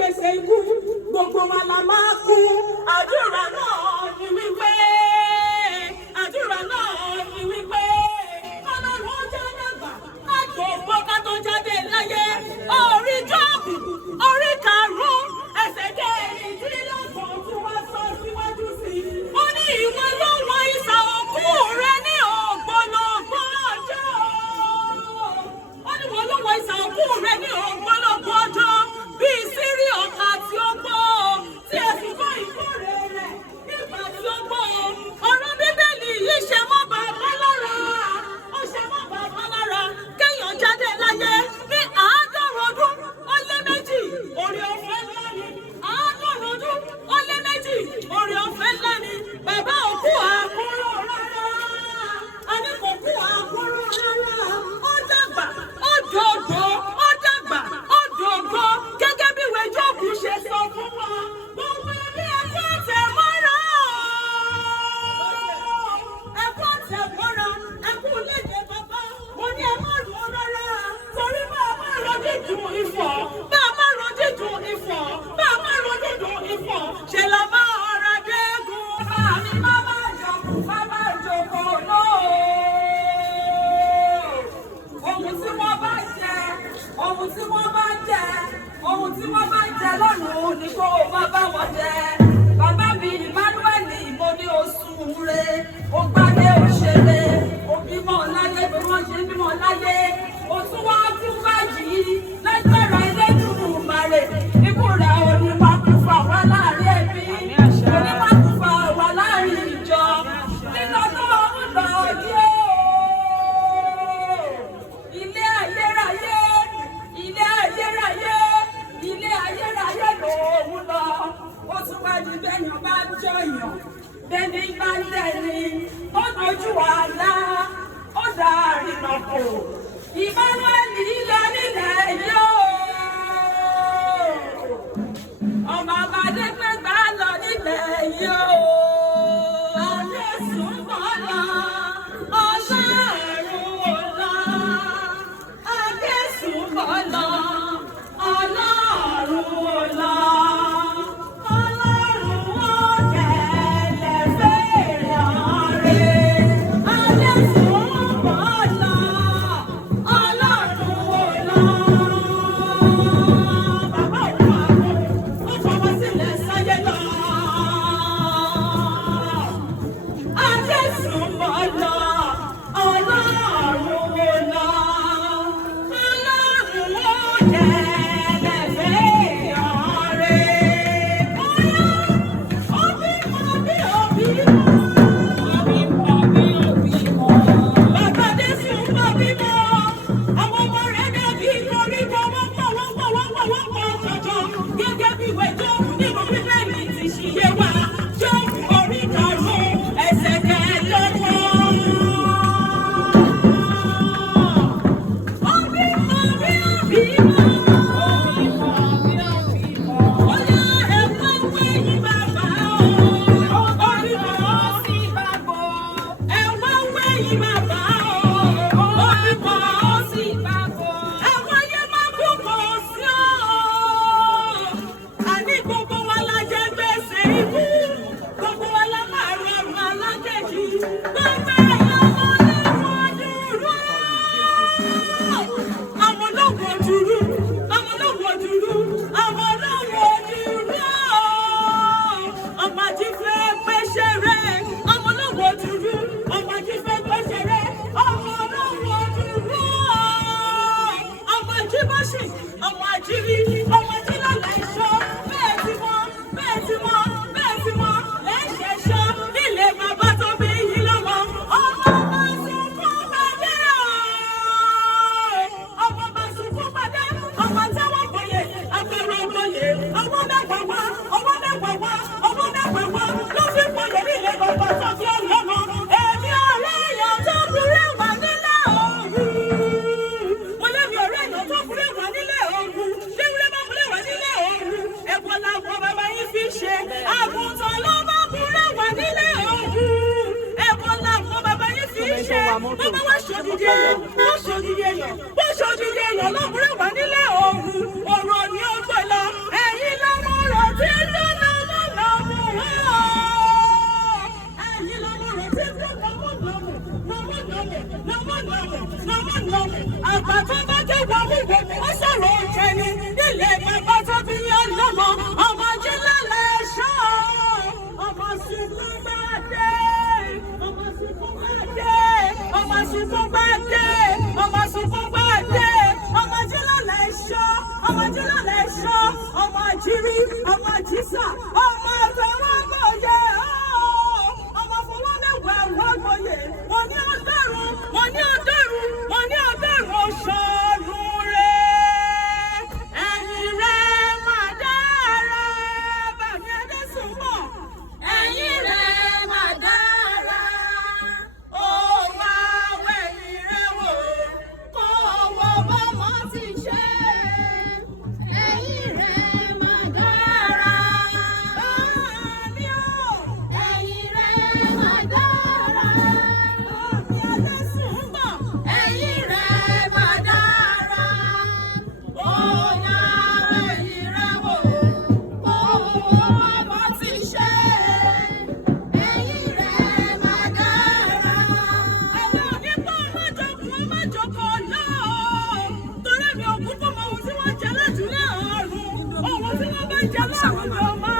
gbèsè ikú gbogbo wa la máa kú. Àdúrà náà ni wípé Ọlọ́run ó jẹ́ dàgbà àjò ògbóká tó jáde láyé. Orí Jóòbù orí karùn-ún ẹsẹ̀ kẹrìndínlọ́gbọ̀n tí wọ́n sọ síwájú sí i. Ó ní ìwọ ló wọ isà òkú rẹ ní ògbólógbòó ọjọ́. Ó ní ìwọ ló wọ isà òkú rẹ ní ògbólógbòó ọjọ́. Bí sírí ọ̀kà tí ó gbọ́ tí ẹ fi kọ́ ìkórè rẹ̀ nígbà tí ó gbọ́. Ọ̀rọ̀ Bíbélì yìí ṣe mọ́ bàbá lára. Ó ṣe mọ́ bàbá lára kéèyàn jáde láyé ní 100 ọdún ó lé méjì. Oore ọ̀fẹ́ ńlá ni. 100 ọdún ó lé méjì. Oore ọ̀fẹ́ ńlá ni. Bàbá òkú àkúrò rárá. A ní kò kú àkúrò rárá. Ó dàgbà, ó dògbò, ó dàgbà, ó dògbò. Gẹ́gẹ́ bí ìwé Jóòbù ṣe sọ fún wa. Gbogbo ẹbí ẹ̀kọ́ tẹ̀mọ́ra. Ẹ̀kọ́ tẹ̀mọ́ra. Ẹ̀kú léde bàbá. Mo ní ẹ má rò ó rárá. Torí bá a máa rọ dídùn ìfọ̀. Bá a máa rọ dídùn ìfọ̀. Bá a máa rọ dídùn ìfọ̀. Ṣé la máa ọ̀rá dẹ́gun? Bá mi má bá jọ̀kù, má bá jòkó náà. Ohun tí wọ́n bá jẹ, ohun tí wọ́n bá jẹ, ohun tí wọ́n bá jẹ lọ́rùn ni kó o má bá wọn jẹ. Bàbá mi Emmanuel mo ní oṣù rẹ̀, ó gbádé òṣèré, ó bímọ láyé bí wọ́n ṣe bímọ láyé. Ó tún wá kú báyìí lágbára Elédùmarè. Ikú rẹ̀ ò ní wá kú fà wá láàrin ẹbí, ò ní wá kú fà wá láàrin ìjọ. Nínú tó ń lọ yé ilé ayérayé, ilé ayérayé, ilé ayérayé lòun lọ. Ó tún wá di bẹ́yàn bá jọyàn, bẹ́ni bá ń dẹni, ó dojú àlá, ó dá àrìnà kò. Emmanuel lọ nílẹ̀ yóò. Ọmọ Abadé pé gbà lọ nílẹ̀ yóò. Adésùn bọ̀ lọ, Ọlọ́run ò lọ. Adésùn bọ̀ lọ, Ọlọ́run ò lọ. Ọlọ́run ó tẹ̀lé fèrè ọ̀rẹ́. Adésùn bọ̀ lọ, Ọlọ́run ò lọ. Bàbá òkú àgbo, ó fọwọ́ sílẹ̀ sáyé lọ. Adésùn bọ̀ lọ, Ọlọ́run ò lọ. Ọlọ́run ó tẹ̀lé fèrè ọ̀rẹ́. Ó bímọ bí òbí mọ́. Ó bímọ bí òbí mọ́. Bàbá Adésùn bọ̀ bímọ. Àwọn ọmọ rẹ̀ dàbí koríko, wọ́n pọ̀ jọjọ. Gẹ́gẹ́ bí ìwé Jóòbù nínú Bíbélì ti ṣiyè wá. Jóòbù orí karùn-ún ẹsẹ̀ kẹẹ̀ẹ́dọ́gbọ̀n. Ó bímọ bí òbí mọ́. Ó yá ẹ̀fọ́ wẹ̀yìn bàbá o. Ó bímọ ó sì bàbọ̀. Ẹ̀fọ́ wẹ̀yìn bàbá o. Ó bímọ ó sì bàbọ̀. Àwọn ayé máa kú kò sí o. Àní gbogbo wa la jẹ gbèsè ikú. Gbogbo wa la máa rọrùn alákejì. Gbogbo ẹ̀yà wọn lẹ́wọ̀n dúró. Àwọn ológun dúró. Àwọn ológun dúró. Àwọn ológun dúró. Ọmọ ajífẹ́ pẹ́ṣẹ́ rẹ̀. Àwọn ológun dúró. Ọmọ ajífẹ́ pẹ́ṣẹ́ rẹ̀. Ọmọ ológun dúró. Ọmọ ajíbọ́sì. Ọmọ ajírí. Ọmọ ajílọ́lá ìṣọ́. Bẹ́ẹ̀ tí wọ́n, bẹ́ẹ̀ tí wọ́n, bẹ́ẹ̀ tí wọ́n lẹ́ṣẹ̀ ṣọ́. Nílé bàbá tó bí yín lọ́mọ. Ọmọ bá sunkún pàdé o. Ọmọ bá sunkún pàdé. Ọmọ táwọn gbòye. Àpẹẹrẹ ògbòye. Ọmọ mẹ́wàá wá. Ọmọ mẹ́wàá wá. Ọmọ mẹ́wàá wá. Ló fi pọ̀lẹ̀ nílé bàbá tó bí ọlọ́mọ. Èmi ọ̀rẹ́ èèyàn tó burú wà nílẹ̀ òru. Mo lébi ọ̀rẹ́ èèyàn tó burú wà nílẹ̀ òru. Léwúlé bá burú wà nílẹ̀ òru. Ẹ̀bùn làwọn bàbá yín fi ṣe. Àgùntàn ló bá burú wà nílẹ̀ òru. Ẹ̀bùn làwọn bàbá yín fi ṣe. Bàbá wá ṣòdìdí èèyàn. Wọ́n ṣòdìdí èèyàn. Wọ́n ṣòdìdí èèyàn ló burú wà nílẹ̀ òru. Ọ̀rọ̀ ni ó gbọ́ lọ. Ẹ̀yin nílé bàbá tó bí yẹn lọ́mọ ọmọ jílẹ̀ lẹ́ṣọ́ ọmọ sunkún bá dé ọmọ sunkún bá dé ọmọ sunkún bá dé ọmọ sunkún bá dé ọmọ jílẹ̀ lẹ́ṣọ́ ọmọ jílẹ̀ lẹ́ṣọ́ ọmọ jírí ọmọ jísà ọmọ àtàwọn gbòye ọmọ fọwọ́mẹ́wàá wọ́n gbòye mo ní ọdọ́rùn mo ní ọdọ́rùn mo ní ọdọ́rùn ọ̀ṣọ́rùn rẹ̀ ẹ̀yìn rẹ̀ máa dára bàbá ẹ̀dẹ́sùn mọ̀ ẹ̀yìn rẹ̀ máa dára ó wá wẹ̀yìn rẹ̀ wò kó owó bọ́mọ ti ṣe ẹ̀yìn rẹ̀ máa dára báàmì ó ẹ̀yìn rẹ̀ máa dára bàbá ẹ̀dẹ́sùn mọ̀ ẹ̀yìn rẹ̀ máa dára ó wá wẹ̀yìn rẹ̀ wò kó owó bọ́mọ ti ṣe ẹ̀yìn rẹ̀ máa dára. Àwọn onígbà májọkọ̀ náà torí mi ò kúkú mọ ohun tí wọ́n jẹ lájúlẹ̀ ọ̀run ohun tí wọ́n bá jẹ láàrún ló máa